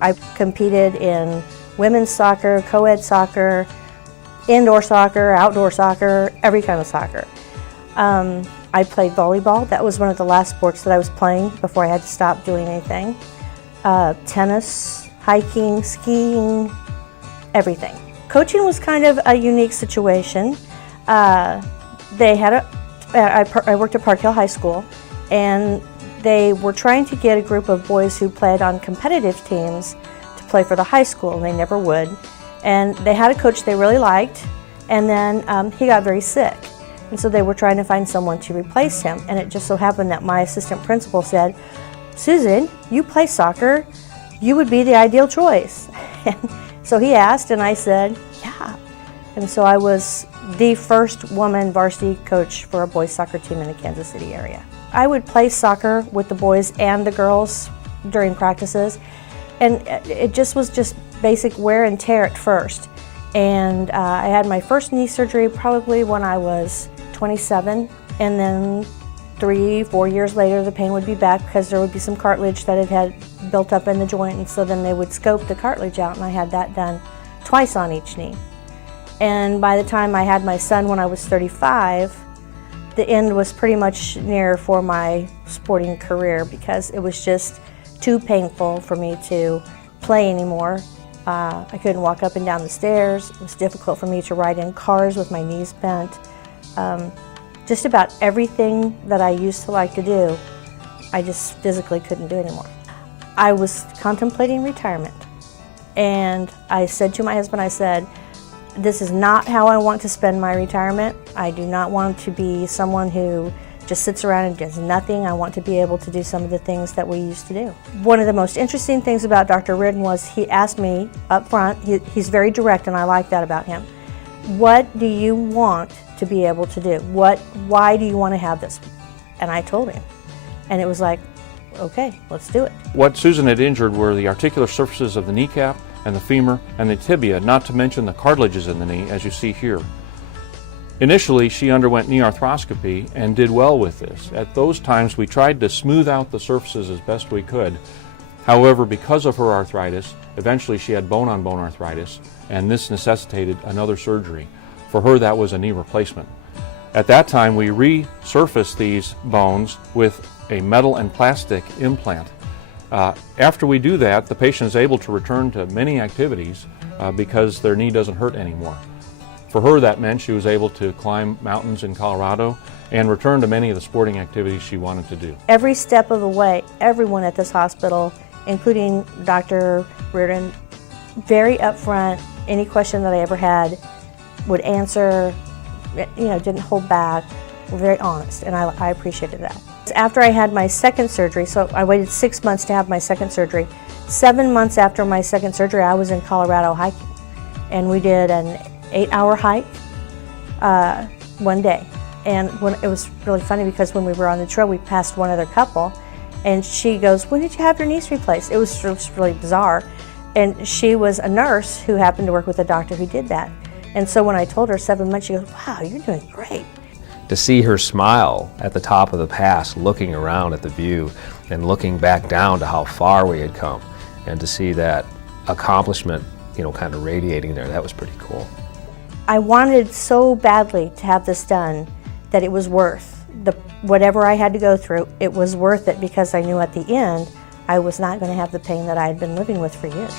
I competed in women's soccer, co-ed soccer, indoor soccer, outdoor soccer, every kind of soccer. I played volleyball. That was one of the last sports that I was playing before I had to stop doing anything. Tennis, hiking, skiing, everything. Coaching was kind of a unique situation. I worked at Park Hill High School, and they were trying to get a group of boys who played on competitive teams to play for the high school, and they never would. And they had a coach they really liked, and then he got very sick. And so they were trying to find someone to replace him. And it just so happened that my assistant principal said, "Susan, you play soccer, you would be the ideal choice." And so he asked, and I said, yeah. And so I was the first woman varsity coach for a boys soccer team in the Kansas City area. I would play soccer with the boys and the girls during practices, and it just was just basic wear and tear at first. And I had my first knee surgery probably when I was 27, and then 3-4 years later the pain would be back because there would be some cartilage that had built up in the joint, and so then they would scope the cartilage out, and I had that done twice on each knee. And by the time I had my son when I was 35, the end was pretty much near for my sporting career because it was just too painful for me to play anymore. I couldn't walk up and down the stairs. It was difficult for me to ride in cars with my knees bent. Just about everything that I used to like to do, I just physically couldn't do anymore. I was contemplating retirement, and I said to my husband, I said, "This is not how I want to spend my retirement. I do not want to be someone who just sits around and does nothing. I want to be able to do some of the things that we used to do." One of the most interesting things about Dr. Reardon was he asked me up front, he's very direct and I like that about him, "What do you want to be able to do? Why do you want to have this?" And I told him. And it was like, okay, let's do it. What Susan had injured were the articular surfaces of the kneecap and the femur and the tibia, not to mention the cartilages in the knee, as you see here. Initially, she underwent knee arthroscopy and did well with this. At those times, we tried to smooth out the surfaces as best we could. However, because of her arthritis, eventually she had bone-on-bone arthritis, and this necessitated another surgery. For her, that was a knee replacement. At that time, we resurfaced these bones with a metal and plastic implant. After we do that, the patient is able to return to many activities because their knee doesn't hurt anymore. For her, that meant she was able to climb mountains in Colorado and return to many of the sporting activities she wanted to do. Every step of the way, everyone at this hospital, including Dr. Reardon, very upfront. Any question that I ever had would answer, didn't hold back, were very honest, and I appreciated that. After I had my second surgery, so I waited 6 months to have my second surgery. 7 months after my second surgery, I was in Colorado hiking, and we did an 8-hour hike one day. And it was really funny because when we were on the trail, we passed one other couple, and she goes, "When did you have your knees replaced?" It was really bizarre. And she was a nurse who happened to work with a doctor who did that. And so when I told her 7 months, she goes, "Wow, you're doing great." To see her smile at the top of the pass, looking around at the view and looking back down to how far we had come, and to see that accomplishment, kind of radiating there, that was pretty cool. I wanted so badly to have this done that it was worth whatever I had to go through. It was worth it because I knew at the end I was not going to have the pain that I had been living with for years.